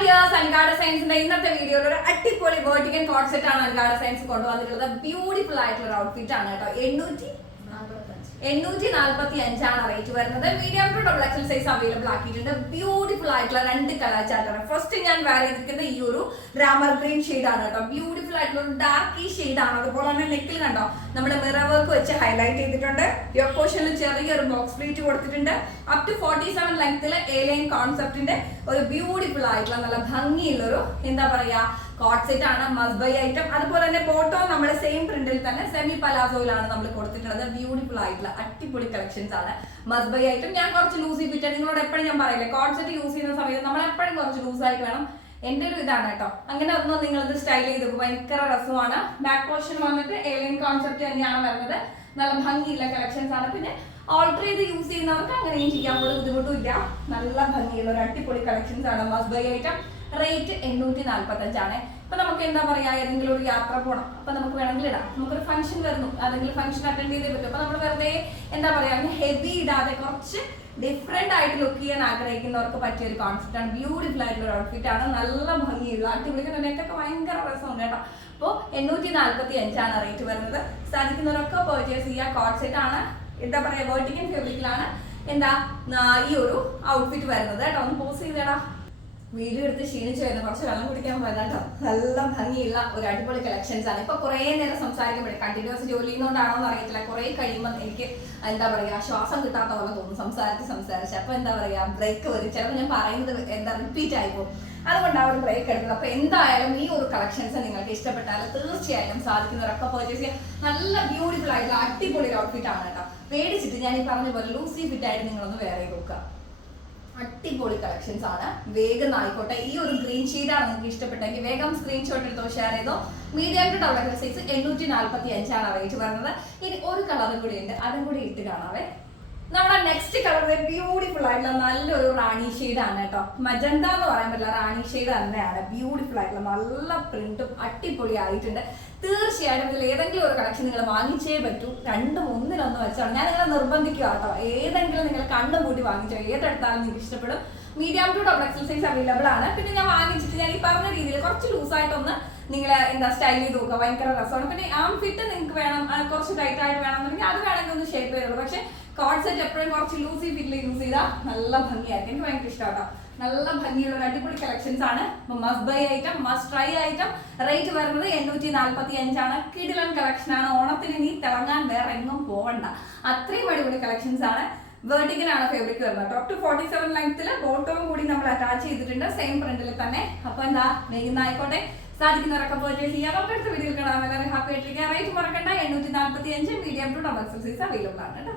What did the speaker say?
Dears, അൻഗാഡ സയൻസിന്റെ ഇന്നത്തെ വീഡിയോയിൽ ഒരു അടിപൊളി വേർട്ടിക്കൽ കോഡ് സെറ്റ് ആണ് അൻഗാഡ സയൻസ് കൊണ്ടുവന്നിട്ടുള്ളത്. ബ്യൂട്ടിഫുൾ ആയിട്ടുള്ള ഔട്ട്ഫിറ്റ് ആണ് കേട്ടോ. 845 ആണ് റേറ്റ് വരുന്നത്. Medium to double XL size available ആക്കിയിട്ടുണ്ട്. ബ്യൂട്ടിഫുൾ ആയിട്ടുള്ള രണ്ട് കളർ ചാർട്ടാണ്. ഫസ്റ്റ് ഞാൻ വെയർ ചെയ്തിരിക്കുന്ന ഈ ഒരു ഗ്രാമർ ഗ്രീൻ ഷെയ്ഡ് ആണ് കേട്ടോ. ബ്യൂട്ടിഫുൾ ആയിട്ടുള്ള ഒരു ഡാർക്ക് ഷെയ്ഡ് ആണ്. അതുപോലെ തന്നെ നെക്കിൽ കണ്ടോ നമ്മൾ മിറർ വർക്ക് വെച്ച് ഹൈലൈറ്റ് ചെയ്തിട്ടുണ്ട്. യോക്ക് പോർഷനിൽ ചെറിയൊരു ബോക്സ് പ്ലീറ്റ് കൊടുത്തിട്ടുണ്ട്. അപ് ടു 47 ലെങ്ത്തിൽ എ ലൈൻ കോൺസെപ്റ്റിന്റെ ഒരു ബ്യൂട്ടിഫുൾ ആയിട്ടുള്ള നല്ല ഭംഗിയുള്ള ഒരു എന്താ പറയാ കോഡ് സെറ്റ് ആണ്. Must by item. അതുപോലെ തന്നെ ബോട്ടോ നമ്മുടെ സെയിം പ്രിന്റിൽ തന്നെ സെമി പലാസോയിലാണ് നമ്മൾ കൊടുത്തിട്ടുള്ളത്. ബ്യൂട്ടിഫുൾ ആയിട്ടുള്ള അടിപൊളി കളക്ഷൻസ് ആണ്. Must by item. ഞാൻ കുറച്ച് ലൂസി ഫിറ്റ് നിങ്ങളോട് എപ്പോഴും ഞാൻ പറയില്ലേ, കോഡ് സെറ്റ് യൂസ് ചെയ്യുന്ന സമയത്ത് നമ്മൾ എപ്പോഴും കുറച്ച് ലൂസായിട്ട് വേണം. എന്റെ ഒരു ഇതാണ് കേട്ടോ. അങ്ങനെ ഒന്നും നിങ്ങളിത് സ്റ്റൈൽ ചെയ്ത് ഭയങ്കര രസമാണ്. ബാക്ക് പോർഷൻ വന്നിട്ട് ഏലിയൻ കോൺസെപ്റ്റ് തന്നെയാണ് വരുന്നത്. നല്ല ഭംഗിയുള്ള കളക്ഷൻസ് ആണ്. പിന്നെ ഓൾട്ടർ ചെയ്ത് യൂസ് ചെയ്യുന്നവർക്ക് അങ്ങനെയും ചെയ്യാൻ ഒരു ബുദ്ധിമുട്ടും ഇല്ല. നല്ല ഭംഗിയുള്ള ഒരു അടിപൊളി കളക്ഷൻസ് ആണ്. Must by item. റേറ്റ് 845 ആണ്. ഇപ്പൊ നമുക്ക് എന്താ പറയാ, ഏതെങ്കിലും ഒരു യാത്ര പോകണം, അപ്പൊ നമുക്ക് വേണമെങ്കിൽ ഇടാം. നമുക്കൊരു ഫംഗ്ഷൻ വരുന്നു, ഏതെങ്കിലും ഫംഗ്ഷൻ അറ്റൻഡ് ചെയ്തേ പറ്റും. അപ്പൊ നമ്മൾ വെറുതെ എന്താ പറയാ ഹെവി ഇടാതെ കുറച്ച് ഡിഫറെന്റ് ആയിട്ട് ലുക്ക് ചെയ്യാൻ ആഗ്രഹിക്കുന്നവർക്ക് പറ്റിയ ഒരു കോൺസെപ്റ്റ് ആണ്. ബ്യൂട്ടിഫുൾ ആയിട്ടുള്ള ഒരു ഔട്ട്ഫിറ്റ് ആണ്. നല്ല ഭംഗിയുള്ള അടിപൊളിക്കുന്ന നെക്കൊക്കെ ഭയങ്കര രസമുണ്ട് കേട്ടോ. അപ്പോൾ 845 ആണ് റേറ്റ് വരുന്നത്. സാധിക്കുന്നവരൊക്കെ പർച്ചേസ് ചെയ്യുക. കോഡ് സെറ്റ് ആണ്. എന്താ പറയാ വേർട്ടിക്കൽ ഫാബ്രിക്കിലാണ് എന്താ ഈ ഒരു ഔട്ട്ഫിറ്റ് വരുന്നത് കേട്ടോ. ഒന്ന് പോസ് ചെയ്തേടാ. വീഡിയോ എടുത്ത് ക്ഷീണിച്ചു വരുന്നത്, കുറച്ച് വെള്ളം കുടിക്കാൻ പോയതാട്ടോ. നല്ല ഭംഗിയുള്ള ഒരു അടിപൊളി കളക്ഷൻസ് ആണ്. ഇപ്പൊ കുറെ നേരം സംസാരിക്കുമ്പോഴേ കണ്ടിന്യൂസ് ജോലി ചെയ്യുന്നോണ്ടാണോ എന്ന് അറിയത്തില്ല. കുറെ കഴിയുമ്പോൾ എനിക്ക് എന്താ പറയാ ശ്വാസം കിട്ടാത്ത പോലെ തോന്നും സംസാരിച്ച്. അപ്പൊ എന്താ പറയാ ബ്രേക്ക് വരും. ചിലപ്പോൾ ഞാൻ പറയുന്നത് എന്താ റിപ്പീറ്റ് ആയിപ്പോ. അതുകൊണ്ടാണ് ഒരു ബ്രേക്ക് എടുത്തത്. അപ്പൊ എന്തായാലും ഈ ഒരു കളക്ഷൻസ് നിങ്ങൾക്ക് ഇഷ്ടപ്പെട്ടാൽ തീർച്ചയായും സാധിക്കുന്നവരൊക്കെ പർച്ചേസ് ചെയ്യാം. നല്ല ബ്യൂട്ടിഫുൾ ആയിട്ടുള്ള അടിപൊളി ഔട്ട്ഫിറ്റ് ആണ് കേട്ടോ. പേടിച്ചിട്ട് ഞാൻ ഈ പറഞ്ഞ പോലെ ലൂസി ഫിറ്റ് ആയിട്ട് നിങ്ങളൊന്ന് വേറെ നോക്കുക. അടിപൊളി കളക്ഷൻസ് ആണ്. വേഗം ആയിക്കോട്ടെ. ഈ ഒരു ഗ്രീൻ ഷെയ്ഡാണ് നിങ്ങൾക്ക് ഇഷ്ടപ്പെട്ടെങ്കിൽ വേഗം സ്ക്രീൻഷോട്ട് എടുത്തോ, ഷെയർ ചെയ്തോ. Medium to double XL size 845 ആണ് റേറ്റ് വരുന്നത്. ഇനി ഒരു കളറും കൂടി ഉണ്ട്, അതും കൂടി ഇട്ട് കാണാവേ. നമ്മുടെ നെക്സ്റ്റ് കളർ ബ്യൂട്ടിഫുൾ ആയിട്ടുള്ള നല്ലൊരു റാണി ഷെയ്ഡ് ആണ് കേട്ടോ. മജന്ത എന്ന് പറയാൻ പറ്റില്ല, റാണി ഷെയ്ഡ് തന്നെയാണ്. ബ്യൂട്ടിഫുൾ ആയിട്ടുള്ള നല്ല പ്രിന്റും അടിപൊളി ആയിട്ടുണ്ട്. തീർച്ചയായിട്ടും ഇതിൽ ഏതെങ്കിലും ഒരു കളക്ഷൻ നിങ്ങൾ വാങ്ങിച്ചേ പറ്റൂ. രണ്ടും ഒന്നിനൊന്ന് വെച്ചാണ് ഞാൻ നിങ്ങളെ നിർബന്ധിക്കുക കേട്ടോ. ഏതെങ്കിലും നിങ്ങൾ കണ്ണും കൂടി വാങ്ങിച്ചോ, ഏതെടുത്താലും നിങ്ങൾക്ക് ഇഷ്ടപ്പെടും. Medium to double XL size available ആണ്. പിന്നെ ഞാൻ വാങ്ങിച്ചിട്ട് ഞാൻ ഈ പറഞ്ഞ രീതിയിൽ കുറച്ച് ലൂസായിട്ടൊന്ന് നിങ്ങൾ എന്താ സ്റ്റൈൽ ചെയ്ത് നോക്കുക. ഭയങ്കര രസമാണ്. പിന്നെ ആം ഫിറ്റ് നിങ്ങൾക്ക് വേണം, കുറച്ച് ടൈറ്റ് ആയിട്ട് വേണമെന്നുണ്ടെങ്കിൽ അത് വേണമെങ്കിൽ ഒന്ന് ഷേപ്പ് ചെയ്തോളൂ. പക്ഷെ കോഡ് സെറ്റ് എപ്പോഴും കുറച്ച് ലൂസി ഫിറ്റിൽ യൂസ് ചെയ്താൽ നല്ല ഭംഗിയായിരിക്കും. എനിക്ക് ഭയങ്കര ഇഷ്ടമാണ്. നല്ല ഭംഗിയുള്ള ഒരു അടിപൊളി കളക്ഷൻസ് ആണ്. Must by item, must try item. Rate വരുന്നത് 845 ആണ്. കിടിലൻ കളക്ഷൻ ആണ്. ഓണത്തിന് ഇനി തിളങ്ങാൻ വേറെ എങ്ങും പോകണ്ട. അത്രയും അടിപൊളി കളക്ഷൻസ് ആണ്. വെർട്ടിക്കൽ ആണ് ഫാബ്രിക് വരുന്നത്. അപ് ടു 47 ലെങ്ത്തിൽ ബോട്ടവും കൂടി നമ്മൾ അറ്റാച്ച് ചെയ്തിട്ടുണ്ട് സെയിം പ്രിന്റിൽ തന്നെ. അപ്പൊ എന്താ വേഗം ആയിക്കോട്ടെ. സാധിക്കുന്നവരൊക്കെ പർച്ചേസ് ചെയ്യാം. നമുക്ക് അടുത്ത വീഡിയോയിൽ കാണാൻ എല്ലാവരും ഹാപ്പി ആയിട്ടിരിക്കുക. റേറ്റ് മറക്കണ്ട. 845 medium to double XL size available ആണ് കേട്ടോ.